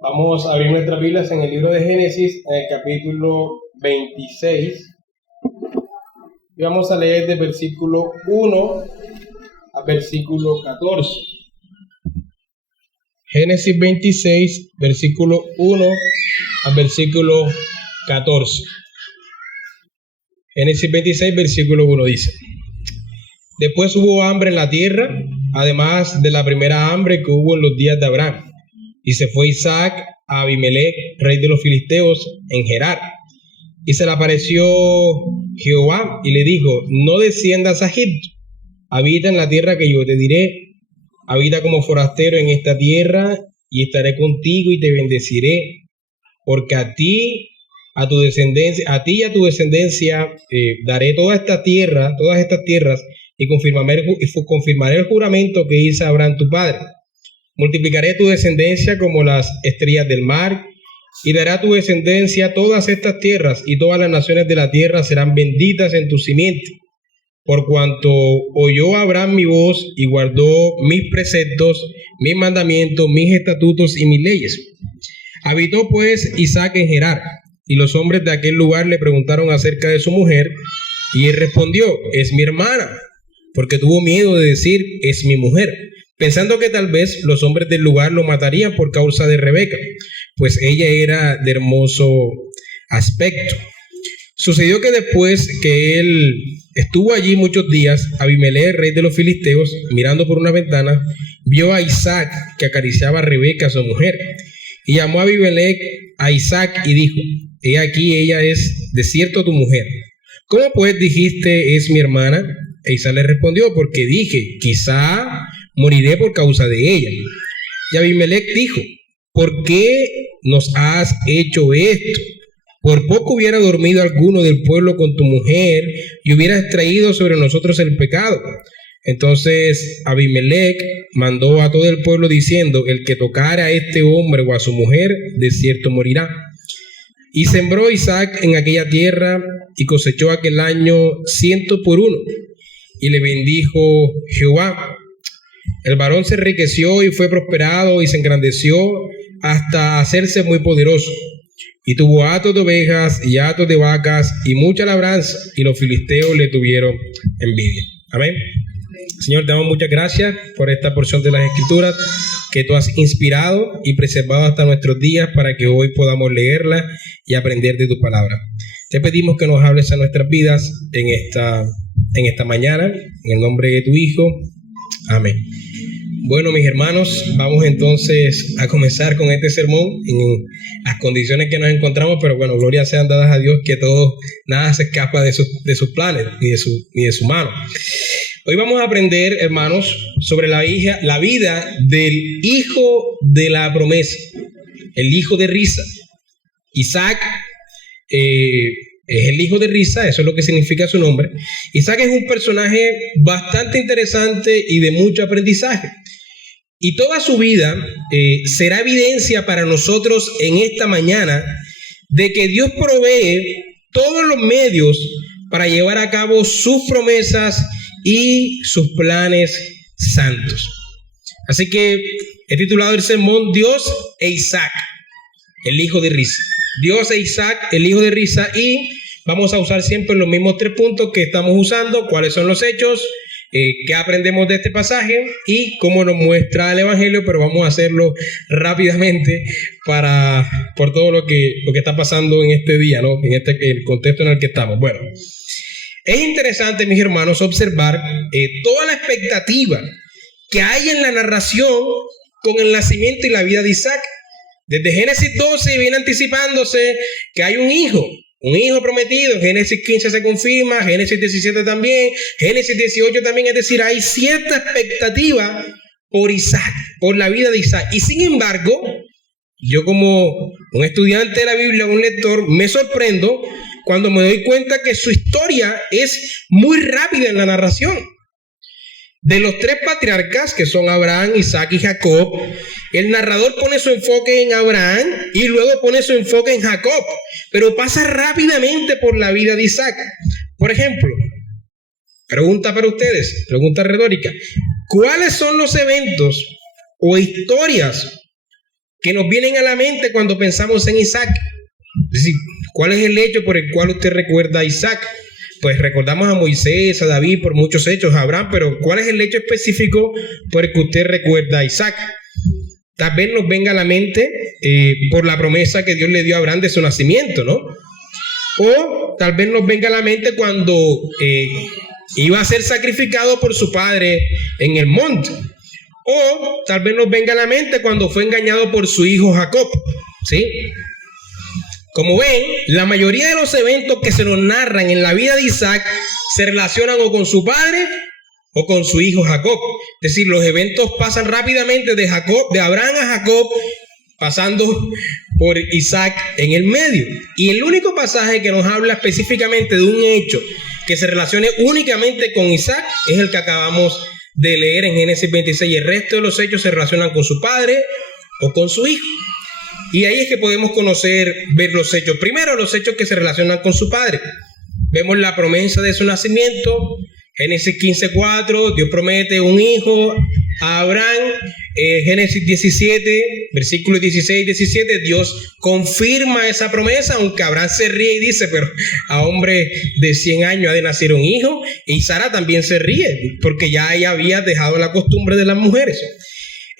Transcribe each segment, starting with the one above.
Vamos a abrir nuestras Biblias en el libro de Génesis, en el capítulo 26. Y vamos a leer del versículo 1 a versículo 14. Génesis 26, versículo 1 a versículo 14. Génesis 26, versículo 1 dice: Después hubo hambre en la tierra, además de la primera hambre que hubo en los días de Abraham. Y se fue Isaac a Abimelech, rey de los filisteos, en Gerar. Y se le apareció Jehová y le dijo: No desciendas a Egipto, habita en la tierra que yo te diré. Habita como forastero en esta tierra, y estaré contigo y te bendeciré, porque a ti y a tu descendencia daré todas estas tierras, y confirmaré el juramento que hice a Abraham tu padre. Multiplicaré tu descendencia como las estrellas del mar, y dará a tu descendencia todas estas tierras, y todas las naciones de la tierra serán benditas en tu simiente. Por cuanto oyó Abraham mi voz y guardó mis preceptos, mis mandamientos, mis estatutos y mis leyes. Habitó pues Isaac en Gerar, y los hombres de aquel lugar le preguntaron acerca de su mujer, y él respondió: es mi hermana, porque tuvo miedo de decir: es mi mujer, pensando que tal vez los hombres del lugar lo matarían por causa de Rebeca, pues ella era de hermoso aspecto. Sucedió que después que él estuvo allí muchos días, Abimelech, rey de los filisteos, mirando por una ventana, vio a Isaac que acariciaba a Rebeca, su mujer. Y llamó a Abimelech a Isaac y dijo: he aquí, ella es de cierto tu mujer. ¿Cómo pues dijiste: es mi hermana? E Isaac le respondió: porque dije: quizá moriré por causa de ella. Y Abimelech dijo: ¿por qué nos has hecho esto? Por poco hubiera dormido alguno del pueblo con tu mujer, y hubieras traído sobre nosotros el pecado. Entonces Abimelech mandó a todo el pueblo diciendo: el que tocare a este hombre o a su mujer, de cierto morirá. Y sembró Isaac en aquella tierra, y cosechó aquel año 100 por 1. Y le bendijo Jehová. El varón se enriqueció y fue prosperado y se engrandeció hasta hacerse muy poderoso. Y tuvo hatos de ovejas y hatos de vacas y mucha labranza, y los filisteos le tuvieron envidia. Amén. Señor, te damos muchas gracias por esta porción de las Escrituras que tú has inspirado y preservado hasta nuestros días para que hoy podamos leerla y aprender de tu palabra. Te pedimos que nos hables a nuestras vidas en esta mañana, en el nombre de tu Hijo. Amén. Bueno, mis hermanos, vamos entonces a comenzar con este sermón en las condiciones que nos encontramos, pero bueno, gloria sean dadas a Dios que nada se escapa de sus planes ni de su mano. Hoy vamos a aprender, hermanos, sobre la vida del hijo de la promesa, el hijo de Risa. Isaac es el hijo de Risa, eso es lo que significa su nombre. Isaac es un personaje bastante interesante y de mucho aprendizaje. Y toda su vida será evidencia para nosotros en esta mañana de que Dios provee todos los medios para llevar a cabo sus promesas y sus planes santos. Así que he titulado el sermón: Dios e Isaac, el hijo de Risa. Dios e Isaac, el hijo de Risa, y vamos a usar siempre los mismos 3 puntos que estamos usando: cuáles son los hechos, qué aprendemos de este pasaje y cómo nos muestra el Evangelio, pero vamos a hacerlo rápidamente por todo lo que está pasando en este día, ¿no? En el contexto en el que estamos. Bueno, es interesante, mis hermanos, observar toda la expectativa que hay en la narración con el nacimiento y la vida de Isaac. Desde Génesis 12 viene anticipándose que hay un hijo prometido. En Génesis 15 se confirma, Génesis 17 también, Génesis 18 también. Es decir, hay cierta expectativa por Isaac, por la vida de Isaac. Y sin embargo, yo como un estudiante de la Biblia, un lector, me sorprendo cuando me doy cuenta que su historia es muy rápida en la narración. De los 3 patriarcas, que son Abraham, Isaac y Jacob, el narrador pone su enfoque en Abraham y luego pone su enfoque en Jacob, pero pasa rápidamente por la vida de Isaac. Por ejemplo, pregunta para ustedes, pregunta retórica: ¿cuáles son los eventos o historias que nos vienen a la mente cuando pensamos en Isaac. Es decir, ¿cuál es el hecho por el cual usted recuerda a Isaac? Pues recordamos a Moisés, a David, por muchos hechos, a Abraham, pero ¿cuál es el hecho específico por el que usted recuerda a Isaac? Tal vez nos venga a la mente por la promesa que Dios le dio a Abraham de su nacimiento, ¿no? O tal vez nos venga a la mente cuando iba a ser sacrificado por su padre en el monte. O tal vez nos venga a la mente cuando fue engañado por su hijo Jacob, ¿sí? Como ven, la mayoría de los eventos que se nos narran en la vida de Isaac se relacionan o con su padre o con su hijo Jacob. Es decir, los eventos pasan rápidamente de Abraham a Jacob, pasando por Isaac en el medio. Y el único pasaje que nos habla específicamente de un hecho que se relacione únicamente con Isaac es el que acabamos de leer en Génesis 26. El resto de los hechos se relacionan con su padre o con su hijo. Y ahí es que podemos ver los hechos. Primero, los hechos que se relacionan con su padre. Vemos la promesa de su nacimiento. Génesis 15:4, Dios promete un hijo a Abraham. Génesis 17, versículos 16 y 17, Dios confirma esa promesa, aunque Abraham se ríe y dice, pero a hombre de 100 años ha de nacer un hijo. Y Sara también se ríe, porque ya ella había dejado la costumbre de las mujeres.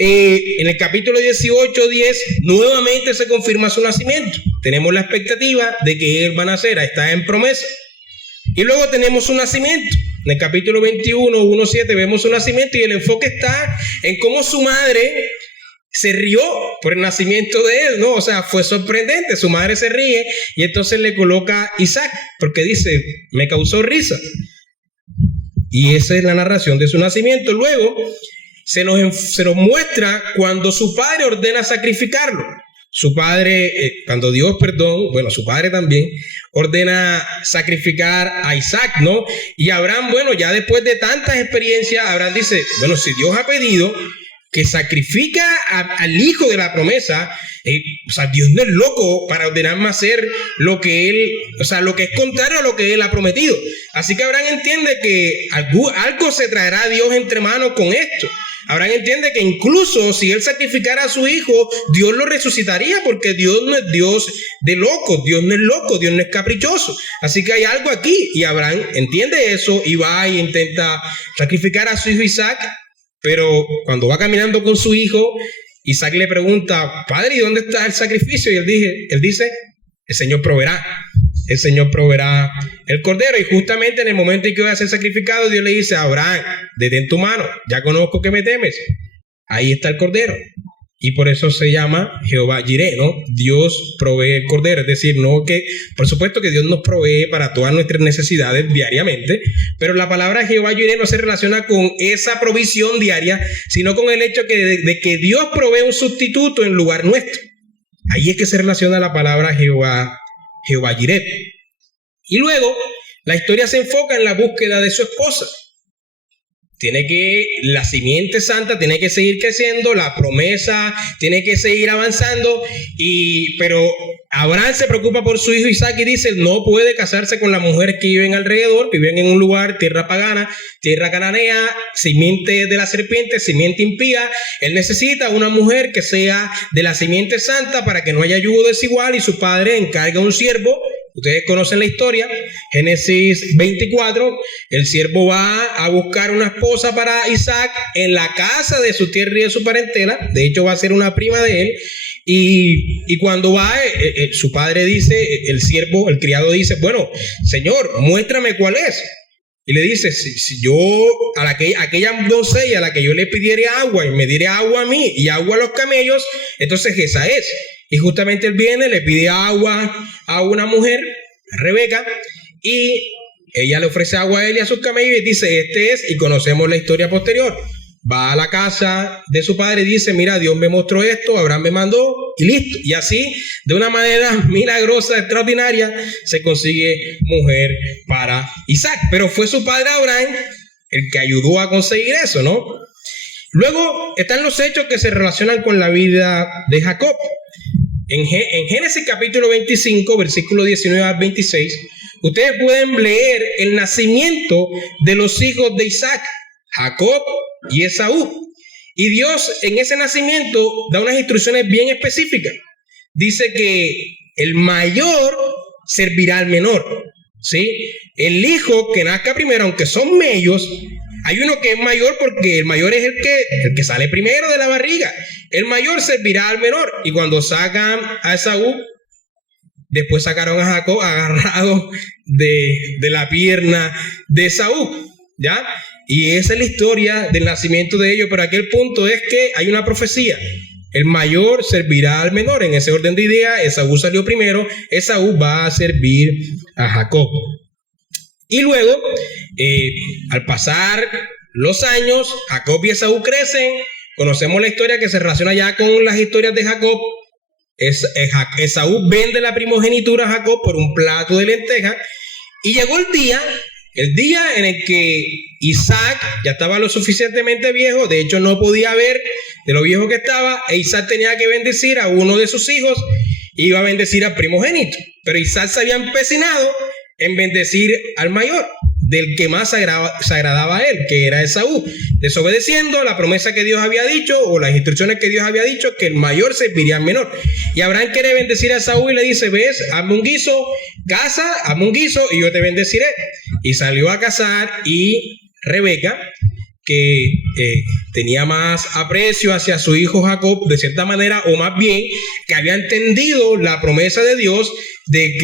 En el capítulo 18:10 nuevamente se confirma su nacimiento. Tenemos la expectativa de que él va a nacer, está en promesa. Y luego tenemos su nacimiento. En el capítulo 21:1-7 vemos su nacimiento y el enfoque está en cómo su madre se rió por el nacimiento de él, ¿no? O sea, fue sorprendente. Su madre se ríe y entonces le coloca Isaac porque dice, me causó risa. Y esa es la narración de su nacimiento. Luego se nos muestra cuando su padre ordena sacrificarlo. Su padre también ordena sacrificar a Isaac, ¿no? Y Abraham, ya después de tantas experiencias, Abraham dice, si Dios ha pedido que sacrifica al hijo de la promesa, Dios no es loco para ordenarme hacer lo que es contrario a lo que él ha prometido. Así que Abraham entiende que algo se traerá a Dios entre manos con esto. Abraham entiende que incluso si él sacrificara a su hijo, Dios lo resucitaría, porque Dios no es Dios de locos, Dios no es loco, Dios no es caprichoso. Así que hay algo aquí y Abraham entiende eso y va e intenta sacrificar a su hijo Isaac, pero cuando va caminando con su hijo, Isaac le pregunta, padre, ¿y dónde está el sacrificio? Y él dice, el Señor proveerá. El Señor proveerá el cordero. Y justamente en el momento en que va a ser sacrificado, Dios le dice a Abraham, detén tu mano, ya conozco que me temes. Ahí está el cordero. Y por eso se llama Jehová Jireh, ¿no? Dios provee el cordero. Es decir, por supuesto que Dios nos provee para todas nuestras necesidades diariamente, pero la palabra Jehová Jireh no se relaciona con esa provisión diaria, sino con el hecho de que Dios provee un sustituto en lugar nuestro. Ahí es que se relaciona la palabra Jehová Jireh. Y luego la historia se enfoca en la búsqueda de su esposa. La simiente santa tiene que seguir creciendo, la promesa tiene que seguir avanzando, pero Abraham se preocupa por su hijo Isaac y dice, no puede casarse con las mujeres que viven alrededor, que viven en un lugar, tierra pagana, tierra cananea, simiente de la serpiente, simiente impía. Él necesita una mujer que sea de la simiente santa para que no haya yugo desigual, y su padre encarga un siervo. Ustedes conocen la historia, Génesis 24, el siervo va a buscar una esposa para Isaac en la casa de su tierra y de su parentela. De hecho va a ser una prima de él. Y cuando va, su padre dice, el criado dice, Señor, muéstrame cuál es. Y le dice, si yo, aquella doncella a la que yo le pidiera agua y me diera agua a mí y agua a los camellos, entonces esa es. Y justamente él viene, le pide agua a una mujer, a Rebeca, y ella le ofrece agua a él y a sus camellos y dice, este es, y conocemos la historia posterior. Va a la casa de su padre y dice, mira, Dios me mostró esto, Abraham me mandó, y listo. Y así, de una manera milagrosa, extraordinaria, se consigue mujer para Isaac. Pero fue su padre Abraham el que ayudó a conseguir eso, ¿no? Luego están los hechos que se relacionan con la vida de Jacob. En Génesis capítulo 25, versículo 19 al 26, ustedes pueden leer el nacimiento de los hijos de Isaac, Jacob y Esaú. Y Dios en ese nacimiento da unas instrucciones bien específicas. Dice que el mayor servirá al menor, ¿sí? El hijo que nazca primero, aunque son mellos, hay uno que es mayor porque el mayor es el que sale primero de la barriga. El mayor servirá al menor. Y cuando sacan a Esaú, después sacaron a Jacob agarrado de la pierna de Esaú, ¿ya? Y esa es la historia del nacimiento de ellos. Pero aquel punto es que hay una profecía. El mayor servirá al menor. En ese orden de idea, Esaú salió primero. Esaú va a servir a Jacob. Y luego, al pasar los años, Jacob y Esaú crecen. Conocemos la historia que se relaciona ya con las historias de Jacob. Esaú vende la primogenitura a Jacob por un plato de lentejas. Y llegó el día en el que Isaac ya estaba lo suficientemente viejo, de hecho no podía ver de lo viejo que estaba, e Isaac tenía que bendecir a uno de sus hijos, iba a bendecir al primogénito, pero Isaac se había empecinado en bendecir al mayor, del que más se agradaba a él, que era Esaú, desobedeciendo la promesa que Dios había dicho, o las instrucciones que Dios había dicho, que el mayor serviría al menor. Y Abraham quiere bendecir a Esaú y le dice: ves, hazme un guiso, casa, hazme un guiso y yo te bendeciré. Y salió a cazar, y Rebeca, que tenía más aprecio hacia su hijo Jacob, de cierta manera, o más bien, que había entendido la promesa de Dios de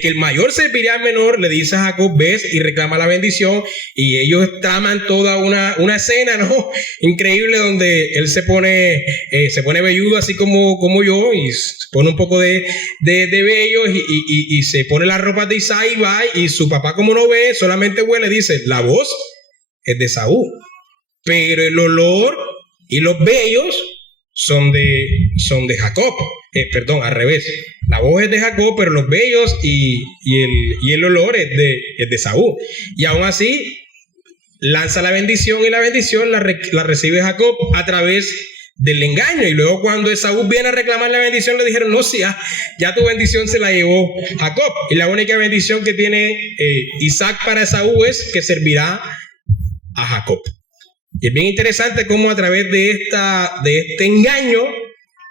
que el mayor serviría al menor, le dice a Jacob: ves y reclama la bendición. Y ellos traman toda una escena, ¿no?, increíble, donde él se pone velludo así como yo, y se pone un poco de vello, y se pone las ropas de Isaac y va, y su papá, como no ve, solamente huele, dice: la voz es de Saúl, pero el olor y los vellos son de Jacob. Perdón, al revés. La voz es de Jacob, pero los vellos y el olor es de Saúl. Y aún así, lanza la bendición, y la bendición la recibe Jacob a través del engaño. Y luego, cuando Esaú viene a reclamar la bendición, le dijeron: no, si ya tu bendición se la llevó Jacob. Y la única bendición que tiene Isaac para Esaú es que servirá a Jacob. Y es bien interesante cómo a través de este engaño,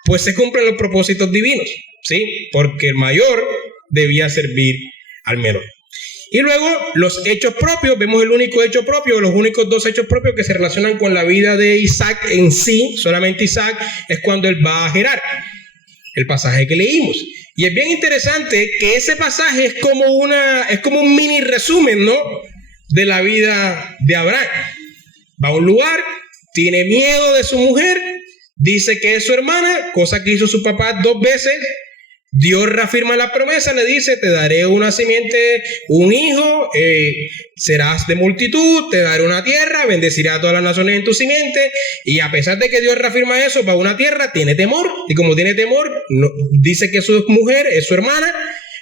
pues se cumplen los propósitos divinos, ¿sí? Porque el mayor debía servir al menor. Y luego los hechos propios, vemos el único hecho propio, los únicos dos hechos propios que se relacionan con la vida de Isaac en sí, solamente Isaac, es cuando él va a Gerar, el pasaje que leímos. Y es bien interesante que ese pasaje es como un mini resumen, ¿no?, de la vida de Abraham. Va a un lugar, tiene miedo de su mujer, dice que es su hermana, cosa que hizo su papá 2 veces. Dios reafirma la promesa, le dice: te daré una simiente, un hijo, serás de multitud, te daré una tierra, bendeciré a todas las naciones en tu simiente. Y a pesar de que Dios reafirma eso, va a una tierra, tiene temor, y como tiene temor, no, dice que su mujer es su hermana,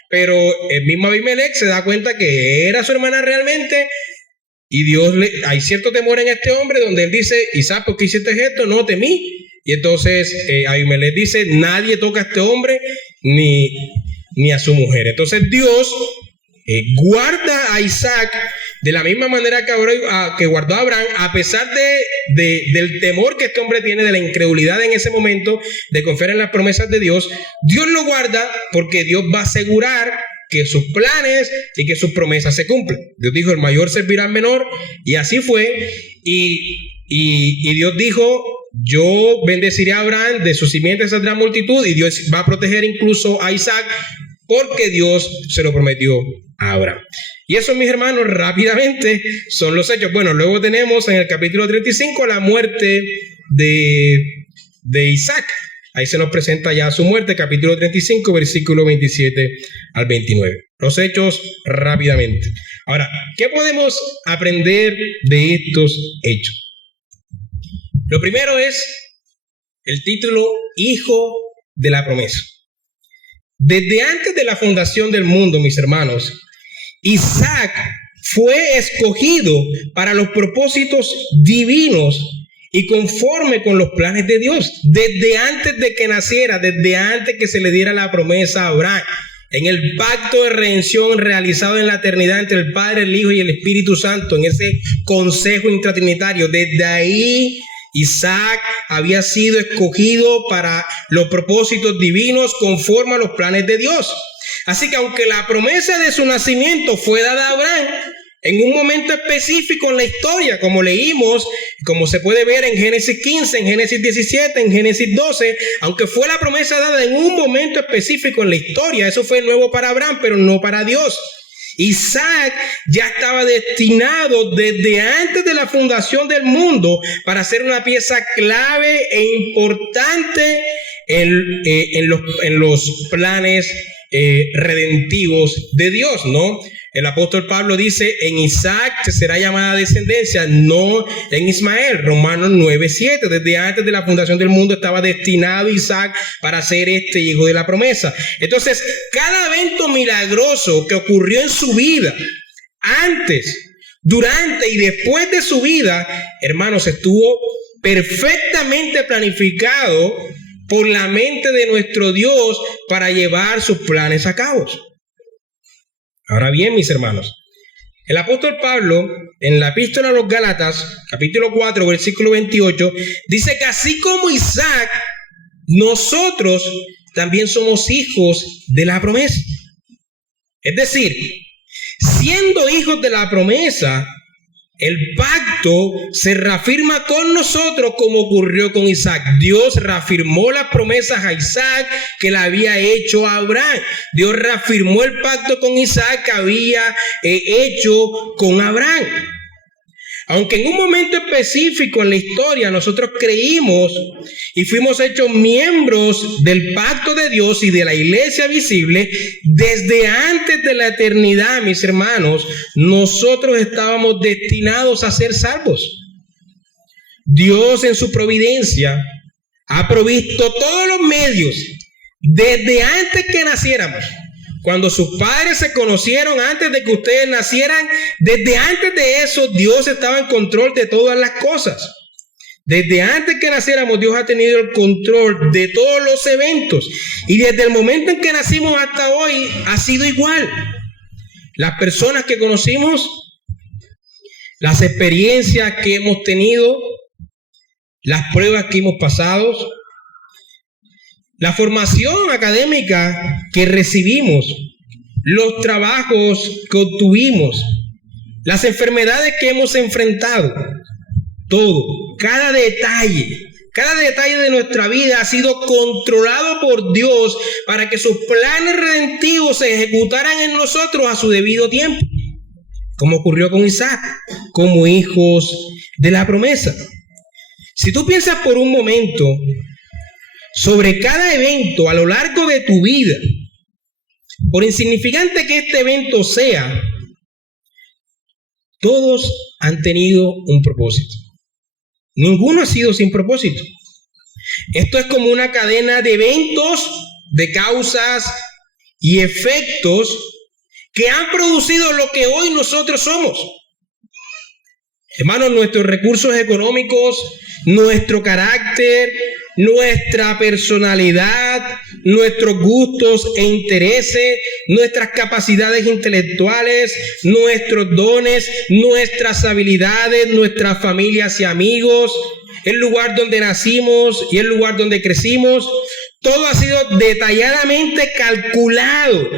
pero el mismo Abimelech se da cuenta que era su hermana realmente. Y hay cierto temor en este hombre, donde él dice: Isaac, ¿por qué hiciste esto? No, temí. Y entonces Abimelech dice: nadie toca a este hombre ni a su mujer. Entonces Dios guarda a Isaac de la misma manera que guardó a Abraham, a pesar del temor que este hombre tiene, de la incredulidad en ese momento, de confiar en las promesas de Dios. Dios lo guarda porque Dios va a asegurar que sus planes y que sus promesas se cumplen. Dios dijo: el mayor servirá al menor, y así fue. Y Dios dijo: yo bendeciré a Abraham, de su simiente saldrá multitud, y Dios va a proteger incluso a Isaac, porque Dios se lo prometió a Abraham. Y eso, mis hermanos, rápidamente son los hechos. Bueno, luego tenemos en el capítulo 35 la muerte de Isaac. Ahí se nos presenta ya su muerte, capítulo 35, versículo 27 al 29. Los hechos rápidamente. Ahora, ¿qué podemos aprender de estos hechos? Lo primero es el título: Hijo de la Promesa. Desde antes de la fundación del mundo, mis hermanos, Isaac fue escogido para los propósitos divinos y conforme con los planes de Dios, desde antes de que naciera, desde antes que se le diera la promesa a Abraham, en el pacto de redención realizado en la eternidad entre el Padre, el Hijo y el Espíritu Santo, en ese consejo intratrinitario. Desde ahí Isaac había sido escogido para los propósitos divinos conforme a los planes de Dios. Así que aunque la promesa de su nacimiento fue dada a Abraham en un momento específico en la historia, como leímos, como se puede ver en Génesis 15, en Génesis 17, en Génesis 12, aunque fue la promesa dada en un momento específico en la historia, eso fue nuevo para Abraham, pero no para Dios. Isaac ya estaba destinado desde antes de la fundación del mundo para ser una pieza clave e importante en los planes redentivos de Dios, ¿no? El apóstol Pablo dice, en Isaac se será llamada descendencia, no en Ismael. Romanos 9:7. Desde antes de la fundación del mundo estaba destinado Isaac para ser este hijo de la promesa. Entonces, cada evento milagroso que ocurrió en su vida, antes, durante y después de su vida, hermanos, estuvo perfectamente planificado por la mente de nuestro Dios para llevar sus planes a cabo. Ahora bien, mis hermanos, el apóstol Pablo, en la epístola a los Gálatas, capítulo 4, versículo 28, dice que así como Isaac, nosotros también somos hijos de la promesa. Es decir, siendo hijos de la promesa, el pacto se reafirma con nosotros como ocurrió con Isaac. Dios reafirmó las promesas a Isaac que le había hecho a Abraham. Dios reafirmó el pacto con Isaac que había hecho con Abraham. Aunque en un momento específico en la historia nosotros creímos y fuimos hechos miembros del pacto de Dios y de la iglesia visible, desde antes de la eternidad, mis hermanos, nosotros estábamos destinados a ser salvos. Dios en su providencia ha provisto todos los medios desde antes que naciéramos. Cuando sus padres se conocieron antes de que ustedes nacieran, desde antes de eso Dios estaba en control de todas las cosas. Desde antes que naciéramos Dios ha tenido el control de todos los eventos. Y desde el momento en que nacimos hasta hoy ha sido igual. Las personas que conocimos, las experiencias que hemos tenido, las pruebas que hemos pasado, la formación académica que recibimos, los trabajos que obtuvimos, las enfermedades que hemos enfrentado, todo, cada detalle de nuestra vida ha sido controlado por Dios para que sus planes redentivos se ejecutaran en nosotros a su debido tiempo, como ocurrió con Isaac, como hijos de la promesa. Si tú piensas por un momento sobre cada evento a lo largo de tu vida, por insignificante que este evento sea, todos han tenido un propósito. Ninguno ha sido sin propósito. Esto es como una cadena de eventos, de causas y efectos que han producido lo que hoy nosotros somos. Hermanos, nuestros recursos económicos, nuestro carácter, nuestra personalidad, nuestros gustos e intereses, nuestras capacidades intelectuales, nuestros dones, nuestras habilidades, nuestras familias y amigos, el lugar donde nacimos y el lugar donde crecimos, todo ha sido detalladamente calculado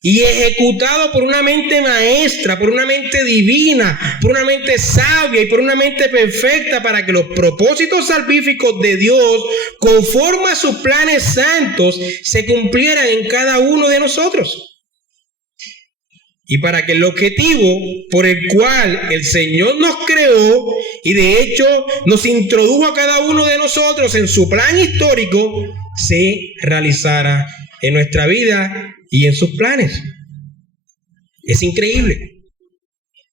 y ejecutado por una mente maestra, por una mente divina, por una mente sabia y por una mente perfecta para que los propósitos salvíficos de Dios, conforme a sus planes santos, se cumplieran en cada uno de nosotros. Y para que el objetivo por el cual el Señor nos creó y de hecho nos introdujo a cada uno de nosotros en su plan histórico, se realizara en nuestra vida y en sus planes. Es increíble.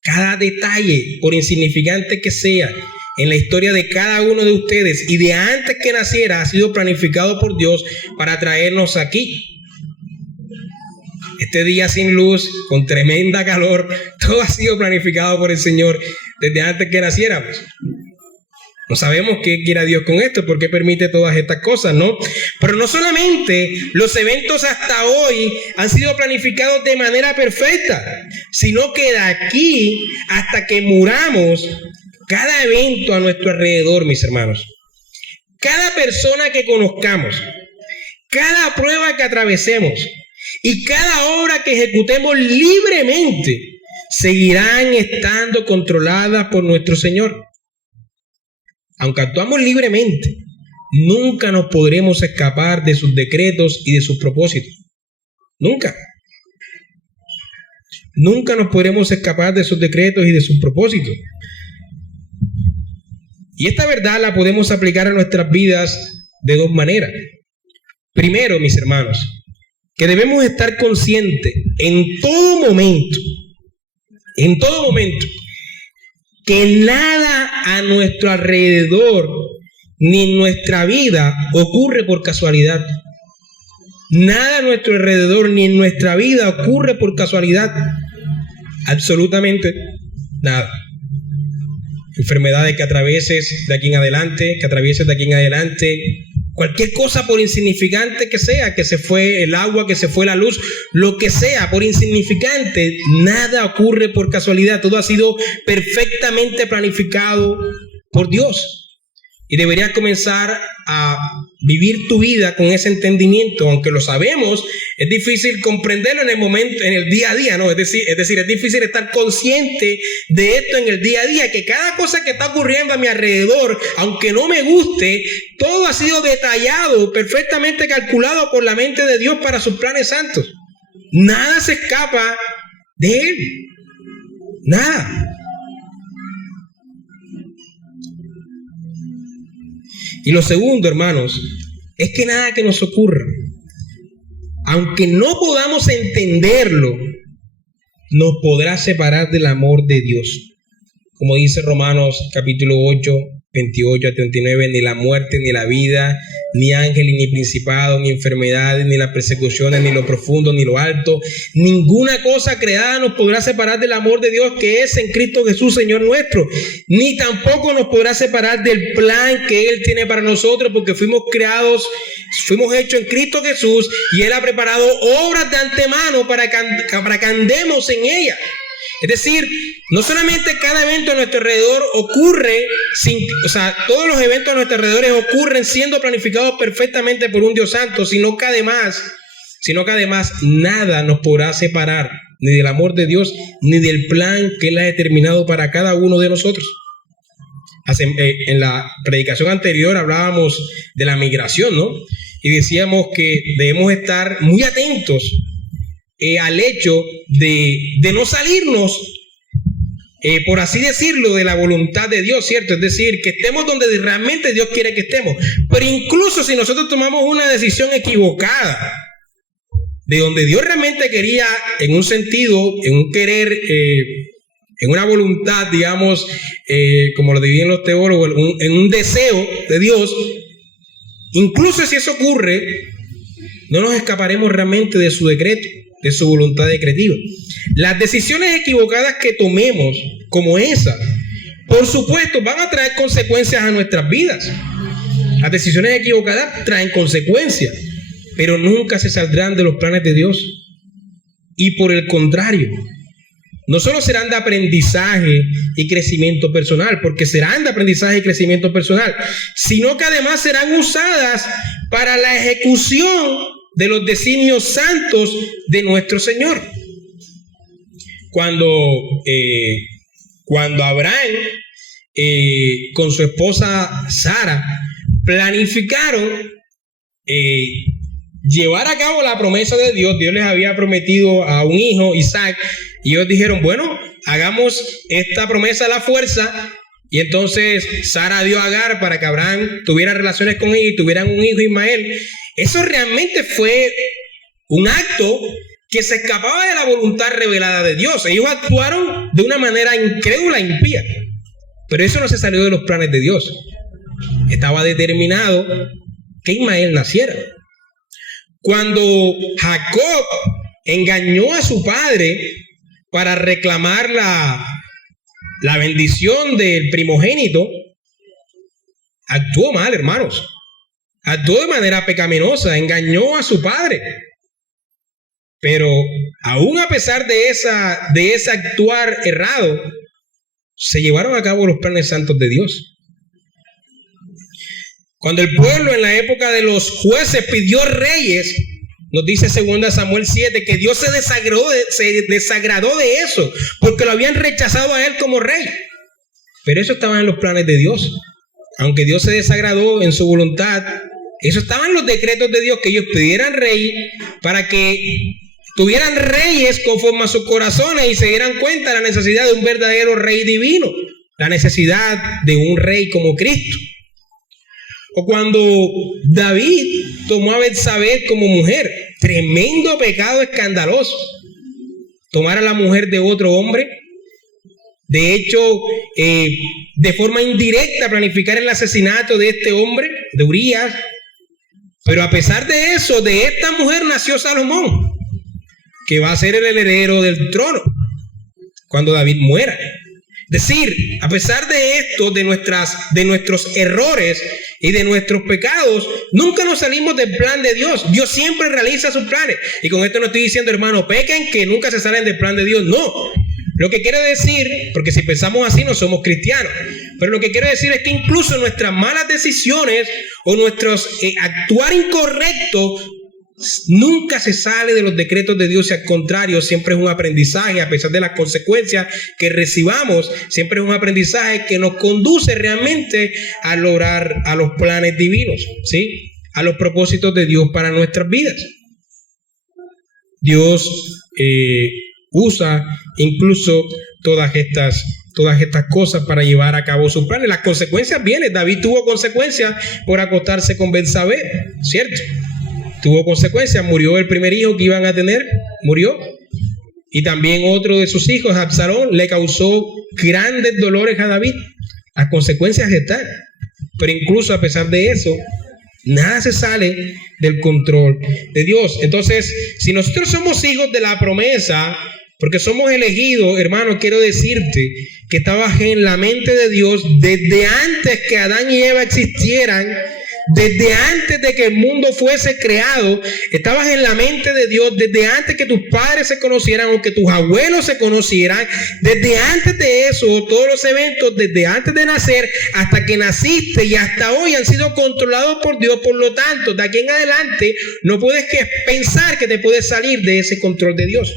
Cada detalle, por insignificante que sea, en la historia de cada uno de ustedes y de antes que naciera, ha sido planificado por Dios para traernos aquí. Este día sin luz, con tremenda calor, todo ha sido planificado por el Señor desde antes que naciéramos. No sabemos qué quiera Dios con esto, por qué permite todas estas cosas, ¿no? Pero no solamente los eventos hasta hoy han sido planificados de manera perfecta, sino que de aquí hasta que muramos, cada evento a nuestro alrededor, mis hermanos, cada persona que conozcamos, cada prueba que atravesemos y cada obra que ejecutemos libremente seguirán estando controladas por nuestro Señor. Aunque actuamos libremente, nunca nos podremos escapar de sus decretos y de sus propósitos. Nunca. Nunca nos podremos escapar de sus decretos y de sus propósitos. Y esta verdad la podemos aplicar a nuestras vidas de dos maneras. Primero, mis hermanos, que debemos estar conscientes en todo momento, que nada a nuestro alrededor ni en nuestra vida ocurre por casualidad. Nada a nuestro alrededor ni en nuestra vida ocurre por casualidad. Absolutamente nada. Enfermedades que atravieses de aquí en adelante, cualquier cosa por insignificante que sea, que se fue el agua, que se fue la luz, lo que sea, por insignificante, nada ocurre por casualidad. Todo ha sido perfectamente planificado por Dios. Y deberías comenzar a vivir tu vida con ese entendimiento, aunque lo sabemos, es difícil comprenderlo en el momento, en el día a día, ¿no? Es decir, es difícil estar consciente de esto en el día a día, que cada cosa que está ocurriendo a mi alrededor, aunque no me guste, todo ha sido detallado, perfectamente calculado por la mente de Dios para sus planes santos. Nada se escapa de Él. Nada. Y lo segundo, hermanos, es que nada que nos ocurra, aunque no podamos entenderlo, nos podrá separar del amor de Dios. Como dice Romanos capítulo 8, 28 a 39, ni la muerte, ni la vida, ni ángeles, ni principados, ni enfermedades, ni las persecuciones, ni lo profundo, ni lo alto, ninguna cosa creada nos podrá separar del amor de Dios que es en Cristo Jesús, Señor nuestro, ni tampoco nos podrá separar del plan que Él tiene para nosotros, porque fuimos hechos en Cristo Jesús, y Él ha preparado obras de antemano para que andemos en ellas. Es decir, no solamente cada evento a nuestro alrededor ocurre, todos los eventos a nuestro alrededor ocurren siendo planificados perfectamente por un Dios santo, sino que además nada nos podrá separar ni del amor de Dios, ni del plan que Él ha determinado para cada uno de nosotros. En la predicación anterior hablábamos de la migración, ¿no? Y decíamos que debemos estar muy atentos al hecho de no salirnos, por así decirlo, de la voluntad de Dios, ¿cierto? Es decir, que estemos donde realmente Dios quiere que estemos. Pero incluso si nosotros tomamos una decisión equivocada, de donde Dios realmente quería, en un sentido, en un querer, en una voluntad, digamos, como lo dividen los teólogos, en un deseo de Dios, incluso si eso ocurre, no nos escaparemos realmente de su decreto, de su voluntad decretiva. Las decisiones equivocadas que tomemos, como esa, por supuesto, van a traer consecuencias a nuestras vidas. Las decisiones equivocadas traen consecuencias, pero nunca se saldrán de los planes de Dios. Y por el contrario, no solo serán de aprendizaje y crecimiento personal, porque serán de aprendizaje y crecimiento personal, sino que además serán usadas para la ejecución de los designios santos de nuestro Señor. Cuando Abraham con su esposa Sara planificaron llevar a cabo la promesa de Dios, Dios les había prometido a un hijo, Isaac, y ellos dijeron, bueno, hagamos esta promesa a la fuerza. Y entonces Sara dio a Agar para que Abraham tuviera relaciones con ella y tuvieran un hijo, Ismael. Eso realmente fue un acto que se escapaba de la voluntad revelada de Dios. Ellos actuaron de una manera incrédula e impía, pero eso no se salió de los planes de Dios. Estaba determinado que Ismael naciera. Cuando Jacob engañó a su padre para reclamar la bendición del primogénito, actuó mal, hermanos. Actuó de manera pecaminosa, engañó a su padre. Pero aún a pesar de ese actuar errado, se llevaron a cabo los planes santos de Dios. Cuando el pueblo en la época de los jueces pidió reyes, nos dice 2 Samuel 7 que Dios se desagradó de eso, porque lo habían rechazado a él como rey. Pero eso estaba en los planes de Dios. Aunque Dios se desagradó en su voluntad, eso estaba en los decretos de Dios, que ellos pidieran rey para que tuvieran reyes conforme a sus corazones y se dieran cuenta de la necesidad de un verdadero rey divino, la necesidad de un rey como Cristo. O cuando David tomó a Betsabé como mujer, tremendo pecado escandaloso, tomar a la mujer de otro hombre. De hecho, de forma indirecta planificar el asesinato de este hombre, de Urías. Pero a pesar de eso, de esta mujer nació Salomón, que va a ser el heredero del trono cuando David muera. Es decir, a pesar de esto, de nuestros errores y de nuestros pecados, nunca nos salimos del plan de Dios. Dios siempre realiza sus planes. Y con esto no estoy diciendo, hermano, pequen, que nunca se salen del plan de Dios. No. Lo que quiere decir, porque si pensamos así no somos cristianos, pero lo que quiere decir es que incluso nuestras malas decisiones o nuestros actuar incorrecto nunca se sale de los decretos de Dios, y al contrario, siempre es un aprendizaje. A pesar de las consecuencias que recibamos, siempre es un aprendizaje que nos conduce realmente a lograr a los planes divinos, ¿sí? A los propósitos de Dios para nuestras vidas. Dios usa incluso todas estas cosas para llevar a cabo sus planes. Las consecuencias vienen. David tuvo consecuencias por acostarse con Betsabé, ¿cierto? Tuvo consecuencias. Murió el primer hijo que iban a tener, murió. Y también otro de sus hijos, Absalón, le causó grandes dolores a David. Las consecuencias están. Pero incluso a pesar de eso, nada se sale del control de Dios. Entonces, si nosotros somos hijos de la promesa, porque somos elegidos, hermano, quiero decirte que estabas en la mente de Dios desde antes que Adán y Eva existieran, desde antes de que el mundo fuese creado. Estabas en la mente de Dios desde antes que tus padres se conocieran o que tus abuelos se conocieran. Desde antes de eso, todos los eventos, desde antes de nacer hasta que naciste y hasta hoy, han sido controlados por Dios. Por lo tanto, de aquí en adelante no puedes pensar que te puedes salir de ese control de Dios.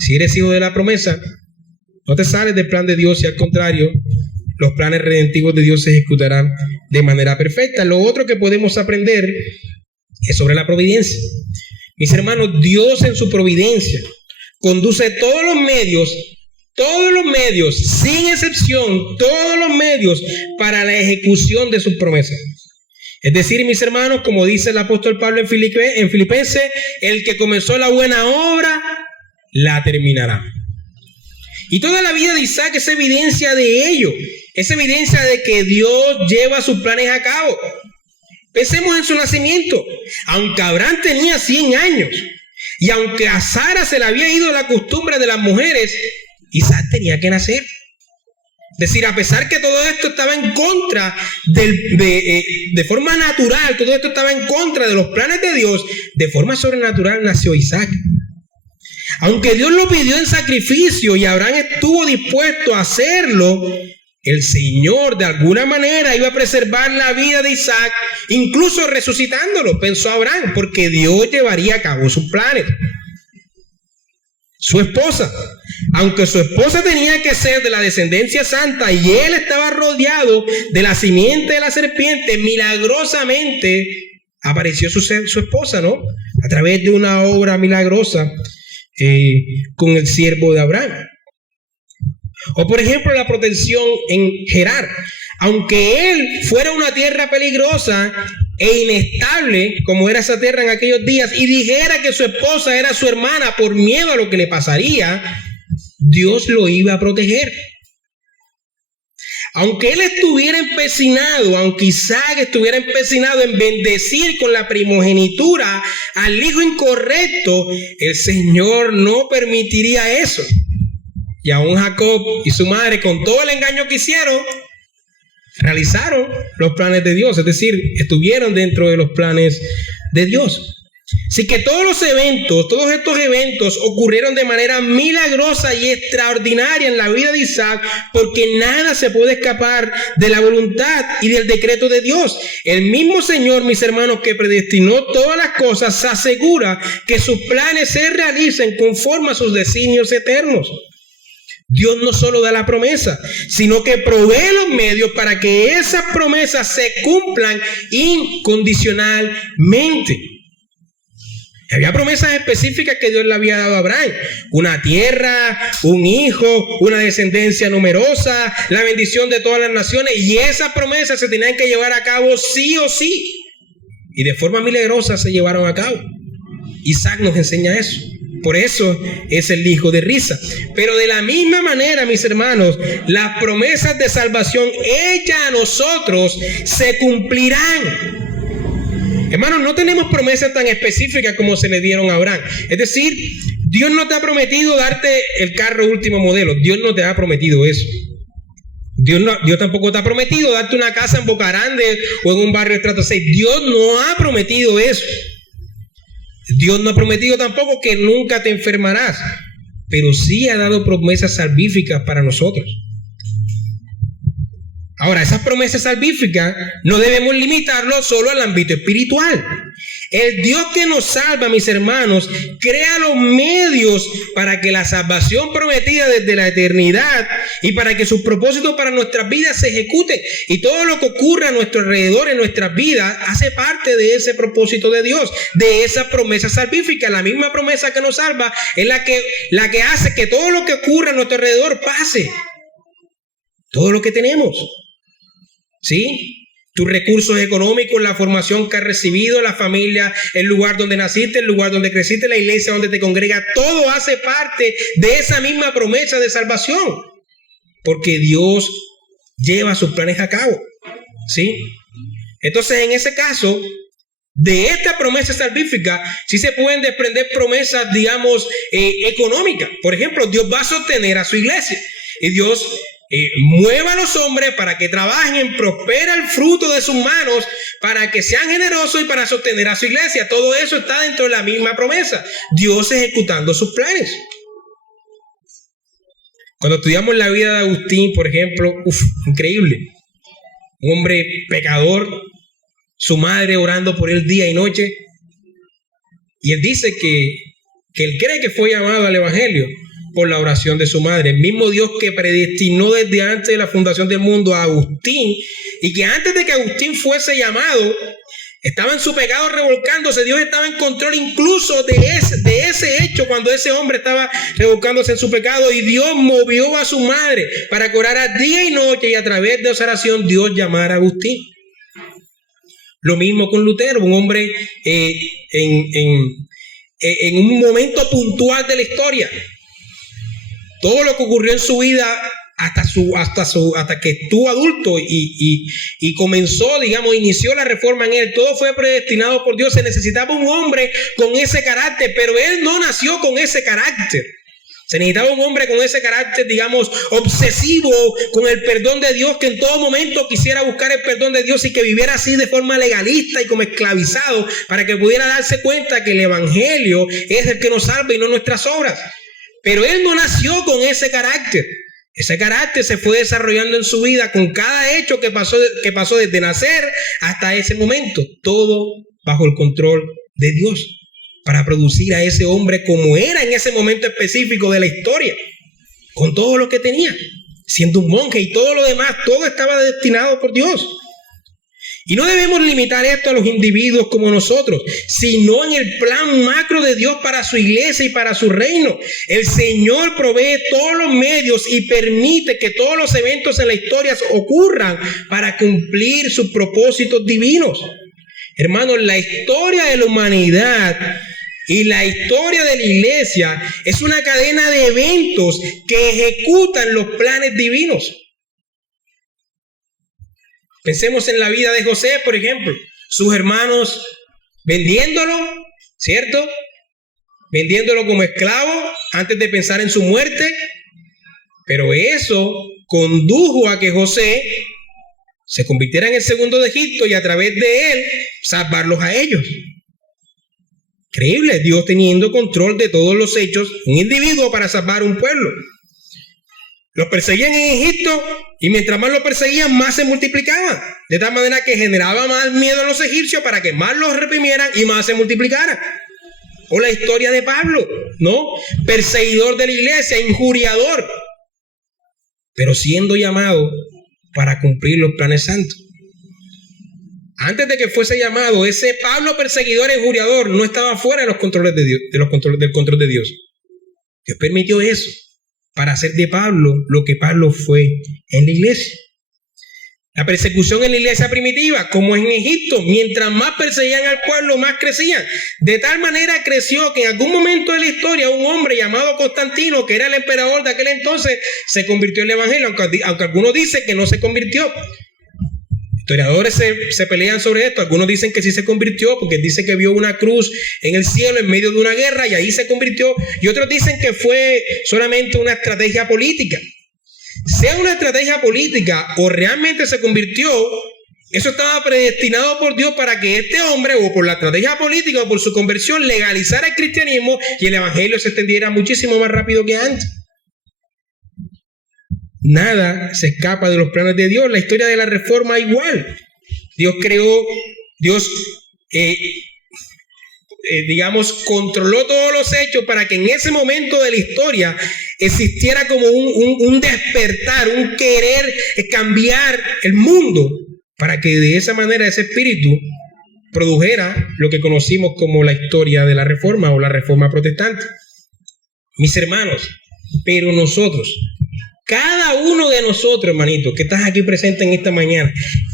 Si eres hijo de la promesa, no te sales del plan de Dios, y al contrario, los planes redentivos de Dios se ejecutarán de manera perfecta. Lo otro que podemos aprender es sobre la providencia. Mis hermanos, Dios en su providencia conduce todos los medios, sin excepción, todos los medios para la ejecución de sus promesas. Es decir, mis hermanos, como dice el apóstol Pablo en Filipenses, el que comenzó la buena obra la terminará. Y toda la vida de Isaac es evidencia de ello. Es evidencia de que Dios lleva sus planes a cabo. Pensemos en su nacimiento. Aunque Abraham tenía 100 años y aunque a Sara se le había ido la costumbre de las mujeres, Isaac tenía que nacer. Es decir, a pesar que todo esto estaba en contra de forma natural, todo esto estaba en contra de los planes de Dios, de forma sobrenatural nació Isaac. Aunque Dios lo pidió en sacrificio y Abraham estuvo dispuesto a hacerlo, el Señor de alguna manera iba a preservar la vida de Isaac, incluso resucitándolo, pensó Abraham, porque Dios llevaría a cabo sus planes. Su esposa, aunque su esposa tenía que ser de la descendencia santa y él estaba rodeado de la simiente de la serpiente, milagrosamente apareció su esposa, ¿no? A través de una obra milagrosa con el siervo de Abraham. O por ejemplo la protección en Gerar. Aunque él fuera una tierra peligrosa e inestable como era esa tierra en aquellos días, y dijera que su esposa era su hermana por miedo a lo que le pasaría, Dios lo iba a proteger. Aunque él estuviera empecinado, aunque Isaac estuviera empecinado en bendecir con la primogenitura al hijo incorrecto, el Señor no permitiría eso. Y aún Jacob y su madre, con todo el engaño que hicieron, realizaron los planes de Dios, es decir, estuvieron dentro de los planes de Dios. Así que todos estos eventos ocurrieron de manera milagrosa y extraordinaria en la vida de Isaac, porque nada se puede escapar de la voluntad y del decreto de Dios. El mismo Señor, mis hermanos, que predestinó todas las cosas, se asegura que sus planes se realicen conforme a sus designios eternos. Dios no solo da la promesa, sino que provee los medios para que esas promesas se cumplan incondicionalmente. Había promesas específicas que Dios le había dado a Abraham: una tierra, un hijo, una descendencia numerosa, la bendición de todas las naciones, y esas promesas se tenían que llevar a cabo sí o sí, y de forma milagrosa se llevaron a cabo. Isaac nos enseña eso. Por eso es el hijo de Risa. Pero de la misma manera, mis hermanos, las promesas de salvación hechas a nosotros se cumplirán. Hermanos, no tenemos promesas tan específicas como se le dieron a Abraham. Es decir, Dios no te ha prometido darte el carro último modelo. Dios no te ha prometido eso. Dios tampoco te ha prometido darte una casa en Boca Grande o en un barrio estrato 6. Dios no ha prometido eso. Dios no ha prometido tampoco que nunca te enfermarás, pero sí ha dado promesas salvíficas para nosotros. Ahora, esas promesas salvíficas no debemos limitarlo solo al ámbito espiritual. El Dios que nos salva, mis hermanos, crea los medios para que la salvación prometida desde la eternidad y para que sus propósitos para nuestras vidas se ejecuten. Y todo lo que ocurre a nuestro alrededor en nuestras vidas hace parte de ese propósito de Dios, de esa promesa salvífica. La misma promesa que nos salva es la que hace que todo lo que ocurre a nuestro alrededor pase. Todo lo que tenemos. ¿Sí? Tus recursos económicos, la formación que has recibido, la familia, el lugar donde naciste, el lugar donde creciste, la iglesia donde te congregas, todo hace parte de esa misma promesa de salvación, porque Dios lleva sus planes a cabo. ¿Sí? Entonces, en ese caso, de esta promesa salvífica, sí se pueden desprender promesas, digamos, económicas. Por ejemplo, Dios va a sostener a su iglesia y Dios mueva a los hombres para que trabajen, prospera el fruto de sus manos, para que sean generosos y para sostener a su iglesia. Todo eso está dentro de la misma promesa. Dios ejecutando sus planes. Cuando estudiamos la vida de Agustín, por ejemplo, increíble. Un hombre pecador, su madre orando por él día y noche. Y él dice que él cree que fue llamado al evangelio por la oración de su madre. El mismo Dios que predestinó desde antes de la fundación del mundo a Agustín, y que antes de que Agustín fuese llamado, estaba en su pecado revolcándose. Dios estaba en control incluso de ese hecho, cuando ese hombre estaba revolcándose en su pecado, y Dios movió a su madre para que orara día y noche, y a través de esa oración Dios llamara a Agustín. Lo mismo con Lutero, un hombre en un momento puntual de la historia. Todo lo que ocurrió en su vida hasta que estuvo adulto y comenzó, digamos, inició la reforma en él, todo fue predestinado por Dios. Se necesitaba un hombre con ese carácter, pero él no nació con ese carácter. Se necesitaba un hombre con ese carácter, digamos, obsesivo con el perdón de Dios, que en todo momento quisiera buscar el perdón de Dios y que viviera así de forma legalista y como esclavizado, para que pudiera darse cuenta que el evangelio es el que nos salva y no nuestras obras. Pero él no nació con ese carácter. Ese carácter se fue desarrollando en su vida con cada hecho que pasó desde nacer hasta ese momento. Todo bajo el control de Dios, para producir a ese hombre como era en ese momento específico de la historia, con todo lo que tenía, siendo un monje y todo lo demás. Todo estaba destinado por Dios. Y no debemos limitar esto a los individuos como nosotros, sino en el plan macro de Dios para su iglesia y para su reino. El Señor provee todos los medios y permite que todos los eventos en la historia ocurran para cumplir sus propósitos divinos. Hermanos, la historia de la humanidad y la historia de la iglesia es una cadena de eventos que ejecutan los planes divinos. Pensemos en la vida de José, por ejemplo. Sus hermanos vendiéndolo, ¿cierto? Vendiéndolo como esclavo antes de pensar en su muerte. Pero eso condujo a que José se convirtiera en el segundo de Egipto y a través de él salvarlos a ellos. Increíble, Dios teniendo control de todos los hechos, un individuo para salvar un pueblo. Los perseguían en Egipto y mientras más los perseguían, más se multiplicaban. De tal manera que generaba más miedo a los egipcios para que más los reprimieran y más se multiplicaran. O la historia de Pablo, ¿no? Perseguidor de la iglesia, injuriador, pero siendo llamado para cumplir los planes santos. Antes de que fuese llamado, ese Pablo perseguidor e injuriador no estaba fuera de los controles de Dios, del control de Dios. Dios permitió eso para hacer de Pablo lo que Pablo fue en la iglesia. La persecución en la iglesia primitiva, como en Egipto, mientras más perseguían al pueblo, más crecían. De tal manera creció que en algún momento de la historia un hombre llamado Constantino, que era el emperador de aquel entonces, se convirtió en el evangelio, aunque algunos dicen que no se convirtió. Historiadores se pelean sobre esto. Algunos dicen que sí se convirtió porque dice que vio una cruz en el cielo en medio de una guerra y ahí se convirtió. Y otros dicen que fue solamente una estrategia política. Sea una estrategia política o realmente se convirtió, eso estaba predestinado por Dios para que este hombre, o por la estrategia política o por su conversión, legalizara el cristianismo y el evangelio se extendiera muchísimo más rápido que antes. Nada se escapa de los planes de Dios. La historia de la reforma igual. Dios creó, controló todos los hechos para que en ese momento de la historia existiera como un despertar, un querer cambiar el mundo, para que de esa manera ese espíritu produjera lo que conocimos como la historia de la reforma o la reforma protestante. Mis hermanos, pero nosotros, cada uno de nosotros, hermanito, que estás aquí presente en esta mañana,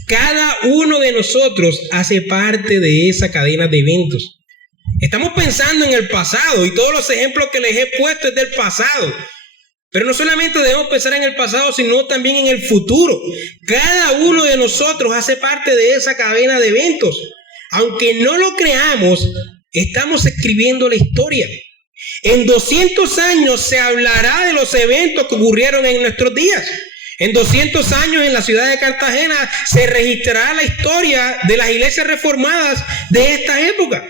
cada uno de nosotros hace parte de esa cadena de eventos. Estamos pensando en el pasado y todos los ejemplos que les he puesto es del pasado. Pero no solamente debemos pensar en el pasado, sino también en el futuro. Cada uno de nosotros hace parte de esa cadena de eventos. Aunque no lo creamos, estamos escribiendo la historia. En 200 años se hablará de los eventos que ocurrieron en nuestros días. En 200 años en la ciudad de Cartagena se registrará la historia de las iglesias reformadas de esta época.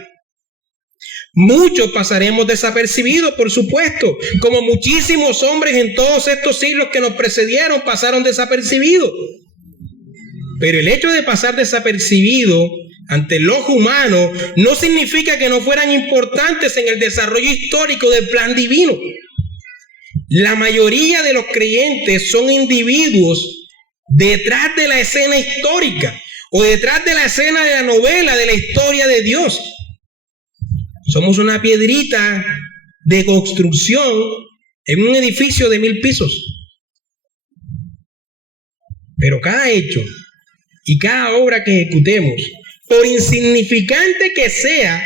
Muchos pasaremos desapercibidos, por supuesto, como muchísimos hombres en todos estos siglos que nos precedieron pasaron desapercibidos. Pero el hecho de pasar desapercibido ante el ojo humano no significa que no fueran importantes en el desarrollo histórico del plan divino. La mayoría de los creyentes son individuos detrás de la escena histórica o detrás de la escena de la novela de la historia de Dios. Somos una piedrita de construcción en un edificio de 1000 pisos. Pero cada hecho y cada obra que ejecutemos, por insignificante que sea,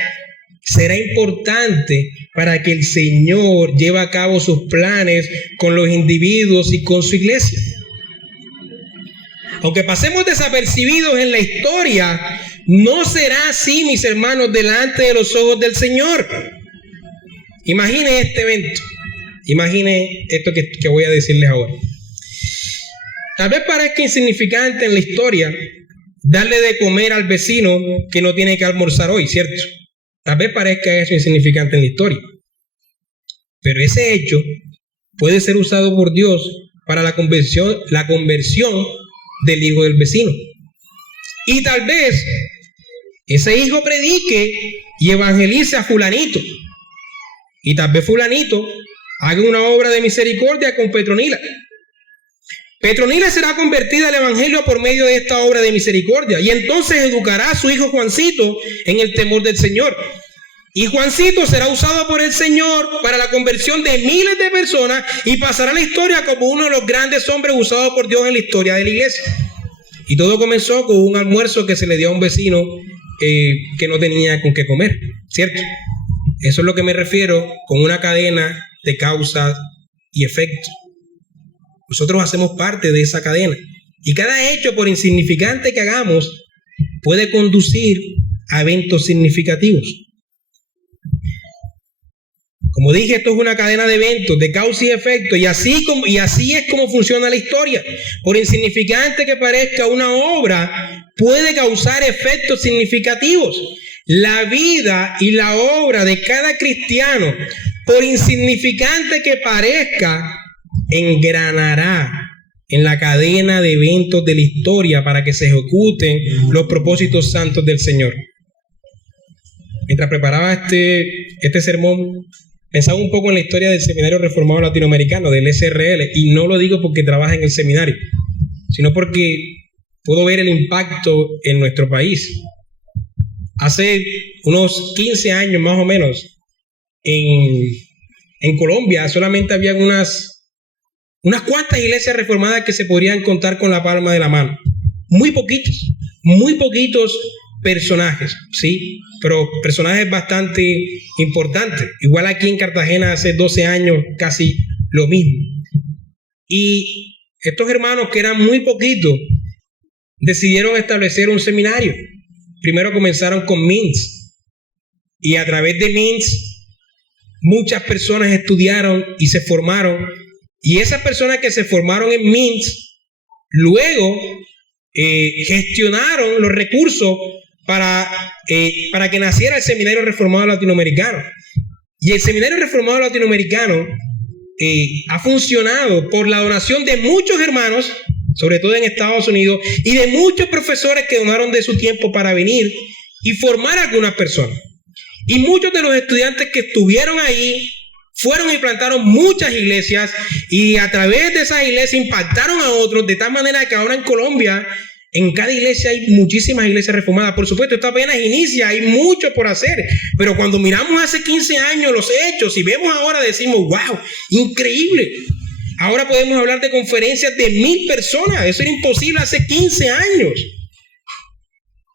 será importante para que el Señor lleve a cabo sus planes con los individuos y con su iglesia. Aunque pasemos desapercibidos en la historia, no será así, mis hermanos, delante de los ojos del Señor. Imagine este evento. Imagine esto que voy a decirles ahora. Tal vez parezca insignificante en la historia darle de comer al vecino que no tiene que almorzar hoy, ¿cierto? Tal vez parezca eso insignificante en la historia. Pero ese hecho puede ser usado por Dios para la conversión del hijo del vecino. Y tal vez ese hijo predique y evangelice a fulanito. Y tal vez fulanito haga una obra de misericordia con Petronila. Petronila será convertida al evangelio por medio de esta obra de misericordia. Y entonces educará a su hijo Juancito en el temor del Señor. Y Juancito será usado por el Señor para la conversión de miles de personas y pasará a la historia como uno de los grandes hombres usados por Dios en la historia de la iglesia. Y todo comenzó con un almuerzo que se le dio a un vecino que no tenía con qué comer, ¿cierto? Eso es lo que me refiero con una cadena de causa y efecto. Nosotros hacemos parte de esa cadena. Y cada hecho, por insignificante que hagamos, puede conducir a eventos significativos. Como dije, esto es una cadena de eventos, de causa y efecto, y así es como funciona la historia. Por insignificante que parezca una obra, puede causar efectos significativos. La vida y la obra de cada cristiano, por insignificante que parezca, engranará en la cadena de eventos de la historia para que se ejecuten los propósitos santos del Señor. Mientras preparaba este sermón, pensaba un poco en la historia del Seminario Reformado Latinoamericano, del SRL, y no lo digo porque trabaja en el seminario, sino porque puedo ver el impacto en nuestro país. Hace unos 15 años más o menos, en Colombia solamente habían unas cuantas iglesias reformadas que se podrían contar con la palma de la mano. Muy poquitos personajes, ¿sí? Pero personajes bastante importantes. Igual aquí en Cartagena hace 12 años casi lo mismo. Y estos hermanos, que eran muy poquitos, decidieron establecer un seminario. Primero comenzaron con MINS, y a través de MINS muchas personas estudiaron y se formaron, y esas personas que se formaron en MINS luego gestionaron los recursos para que naciera el Seminario Reformado Latinoamericano. Y el Seminario Reformado Latinoamericano ha funcionado por la donación de muchos hermanos, sobre todo en Estados Unidos, y de muchos profesores que donaron de su tiempo para venir y formar a algunas personas. Y muchos de los estudiantes que estuvieron ahí fueron y plantaron muchas iglesias, y a través de esas iglesias impactaron a otros, de tal manera que ahora en Colombia, en cada iglesia hay muchísimas iglesias reformadas. Por supuesto, esto apenas inicia, hay mucho por hacer, pero cuando miramos hace 15 años los hechos y vemos ahora, decimos, wow, increíble. Ahora podemos hablar de conferencias de 1,000 personas. Eso era imposible hace 15 años.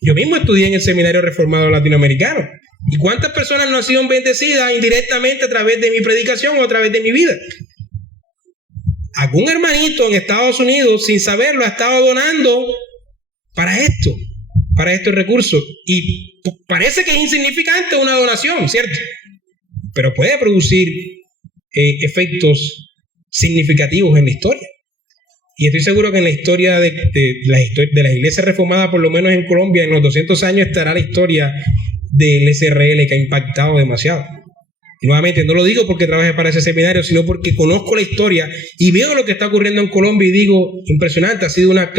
Yo mismo estudié en el Seminario Reformado Latinoamericano. ¿Y cuántas personas no han sido bendecidas indirectamente a través de mi predicación o a través de mi vida? Algún hermanito en Estados Unidos, sin saberlo, ha estado donando para estos recursos. Y parece que es insignificante una donación, ¿cierto? Pero puede producir efectos significativos en la historia. Y estoy seguro que en la historia de las iglesias reformadas, por lo menos en Colombia, en los 200 años estará la historia del SRL, que ha impactado demasiado. Y nuevamente, no lo digo porque trabajé para ese seminario, sino porque conozco la historia y veo lo que está ocurriendo en Colombia y digo, impresionante, ha sido una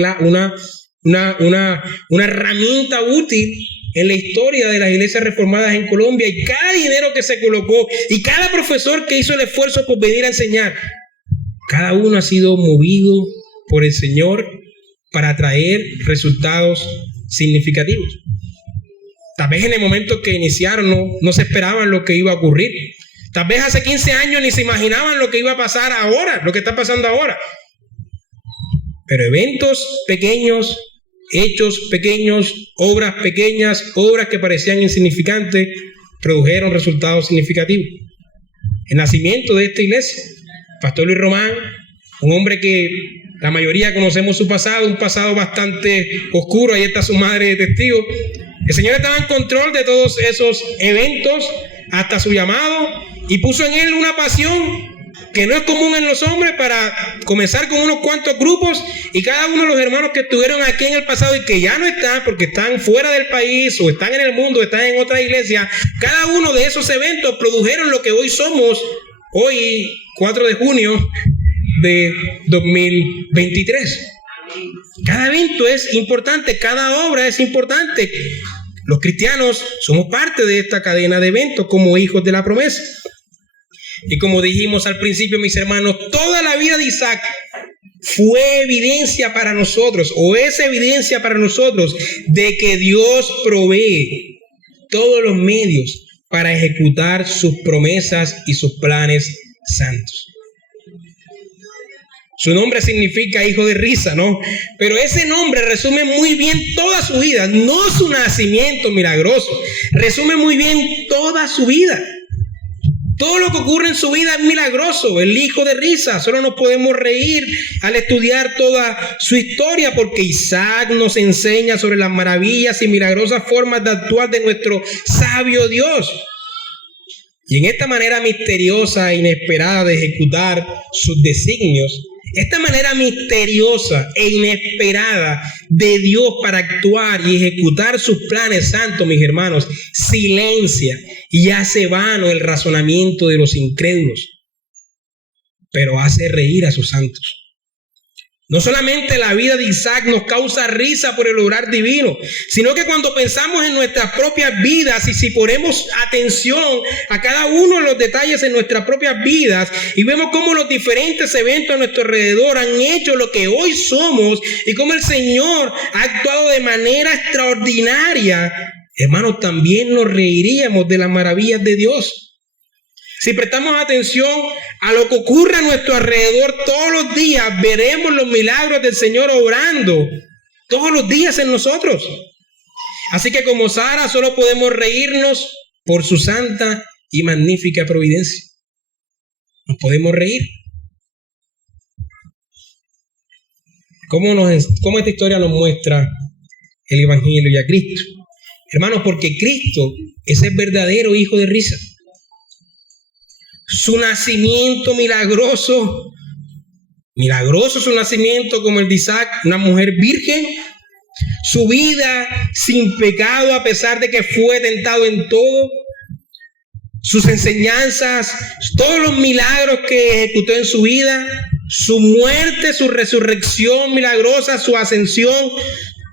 herramienta útil en la historia de las iglesias reformadas en Colombia, y cada dinero que se colocó y cada profesor que hizo el esfuerzo por venir a enseñar, cada uno ha sido movido por el Señor para traer resultados significativos. Tal vez en el momento que iniciaron no se esperaban lo que iba a ocurrir. Tal vez hace 15 años ni se imaginaban lo que iba a pasar ahora, lo que está pasando ahora. Pero eventos pequeños, hechos pequeños, obras pequeñas, obras que parecían insignificantes, produjeron resultados significativos. El nacimiento de esta iglesia, Pastor Luis Román, un hombre que la mayoría conocemos su pasado, un pasado bastante oscuro, ahí está su madre de testigo. El Señor estaba en control de todos esos eventos hasta su llamado, y puso en él una pasión que no es común en los hombres para comenzar con unos cuantos grupos, y cada uno de los hermanos que estuvieron aquí en el pasado y que ya no están porque están fuera del país o están en el mundo, están en otra iglesia, cada uno de esos eventos produjeron lo que hoy somos, hoy 4 de junio de 2023. Cada evento es importante, cada obra es importante. Los cristianos somos parte de esta cadena de eventos como hijos de la promesa. Y como dijimos al principio, mis hermanos, toda la vida de Isaac fue evidencia para nosotros, o es evidencia para nosotros, de que Dios provee todos los medios para ejecutar sus promesas y sus planes santos. Su nombre significa hijo de risa, ¿no? Pero ese nombre resume muy bien toda su vida, no su nacimiento milagroso. Resume muy bien toda su vida. Todo lo que ocurre en su vida es milagroso, el hijo de risa. Solo nos podemos reír al estudiar toda su historia, porque Isaac nos enseña sobre las maravillas y milagrosas formas de actuar de nuestro sabio Dios. Y en esta manera misteriosa e inesperada de ejecutar sus designios, Esta manera misteriosa e inesperada de Dios para actuar y ejecutar sus planes santos, mis hermanos, silencia y hace vano el razonamiento de los incrédulos, pero hace reír a sus santos. No solamente la vida de Isaac nos causa risa por el obrar divino, sino que cuando pensamos en nuestras propias vidas y si ponemos atención a cada uno de los detalles en nuestras propias vidas y vemos cómo los diferentes eventos a nuestro alrededor han hecho lo que hoy somos y cómo el Señor ha actuado de manera extraordinaria, hermanos, también nos reiríamos de las maravillas de Dios. Si prestamos atención a lo que ocurre a nuestro alrededor todos los días, veremos los milagros del Señor obrando todos los días en nosotros. Así que como Sara solo podemos reírnos por su santa y magnífica providencia. Nos podemos reír. ¿Cómo esta historia nos muestra el Evangelio y a Cristo? Hermanos, porque Cristo es el verdadero hijo de risa. Su nacimiento milagroso su nacimiento como el de Isaac, una mujer virgen, su vida sin pecado a pesar de que fue tentado en todo, sus enseñanzas, todos los milagros que ejecutó en su vida, su muerte, su resurrección milagrosa, su ascensión.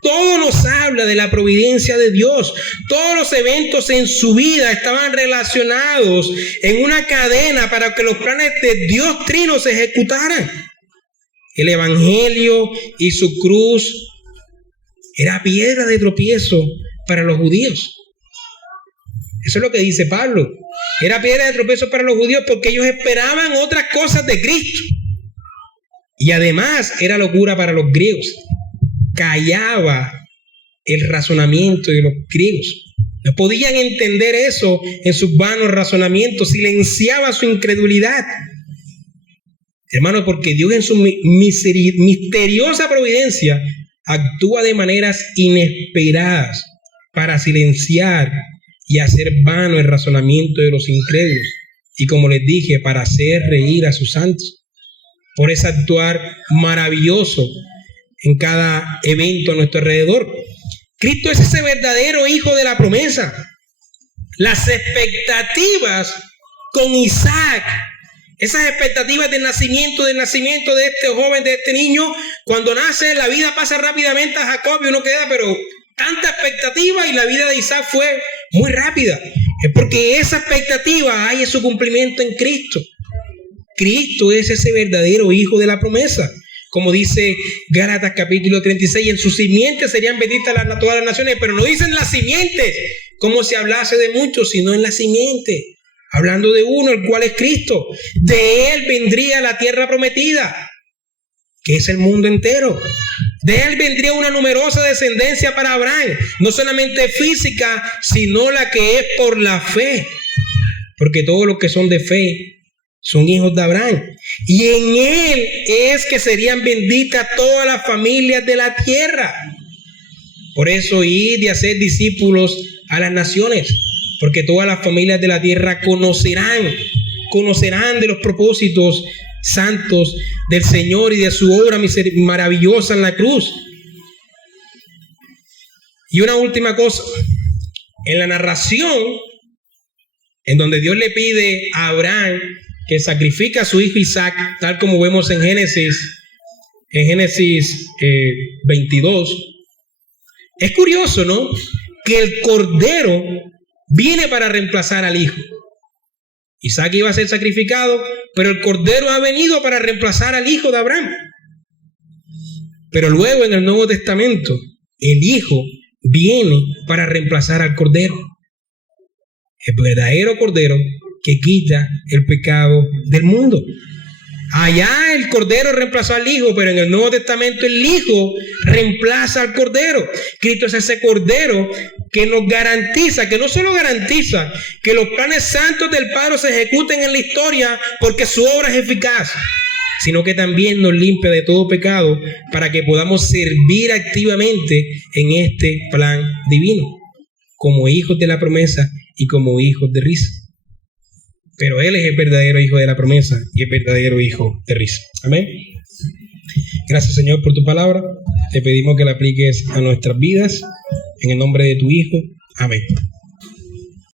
Todo nos habla de la providencia de Dios. Todos los eventos en su vida estaban relacionados en una cadena para que los planes de Dios Trino se ejecutaran. El Evangelio y su cruz era piedra de tropiezo para los judíos. Eso es lo que dice Pablo. Era piedra de tropiezo para los judíos porque ellos esperaban otras cosas de Cristo. Y además era locura para los griegos. Callaba el razonamiento de los griegos. No podían entender eso en sus vanos razonamientos. Silenciaba su incredulidad. Hermano, porque Dios en su misteriosa providencia actúa de maneras inesperadas para silenciar y hacer vano el razonamiento de los incrédulos. Y como les dije, para hacer reír a sus santos. Por ese actuar maravilloso en cada evento a nuestro alrededor. Cristo es ese verdadero hijo de la promesa. Las expectativas con Isaac, esas expectativas del nacimiento de este joven, de este niño, cuando nace la vida pasa rápidamente a Jacob y uno queda, pero tanta expectativa y la vida de Isaac fue muy rápida. Es porque esa expectativa hay en su cumplimiento en Cristo. Cristo es ese verdadero hijo de la promesa. Como dice Gálatas capítulo 36, en sus simientes serían benditas todas las naciones, pero no dicen las simientes como si hablase de muchos, sino en la simiente, hablando de uno, el cual es Cristo. De él vendría la tierra prometida, que es el mundo entero. De él vendría una numerosa descendencia para Abraham, no solamente física, sino la que es por la fe, porque todos los que son de fe son hijos de Abraham. Y en él es que serían benditas todas las familias de la tierra. Por eso id y hacer discípulos a las naciones, porque todas las familias de la tierra conocerán de los propósitos santos del Señor y de su obra maravillosa en la cruz. Y una última cosa, en la narración en donde Dios le pide a Abraham que sacrifica a su hijo Isaac, tal como vemos en Génesis 22. Es curioso, ¿no? Que el cordero viene para reemplazar al hijo. Isaac iba a ser sacrificado, pero el cordero ha venido para reemplazar al hijo de Abraham. Pero luego en el Nuevo Testamento, el hijo viene para reemplazar al cordero. El verdadero cordero que quita el pecado del mundo. Allá el cordero reemplazó al hijo, pero en el Nuevo Testamento el hijo reemplaza al cordero. Cristo es ese cordero que nos garantiza, que no solo garantiza que los planes santos del Padre se ejecuten en la historia porque su obra es eficaz, sino que también nos limpia de todo pecado para que podamos servir activamente en este plan divino, como hijos de la promesa y como hijos de risa. Pero Él es el verdadero hijo de la promesa y el verdadero hijo de risa. Amén. Gracias, Señor, por tu palabra. Te pedimos que la apliques a nuestras vidas. En el nombre de tu Hijo. Amén.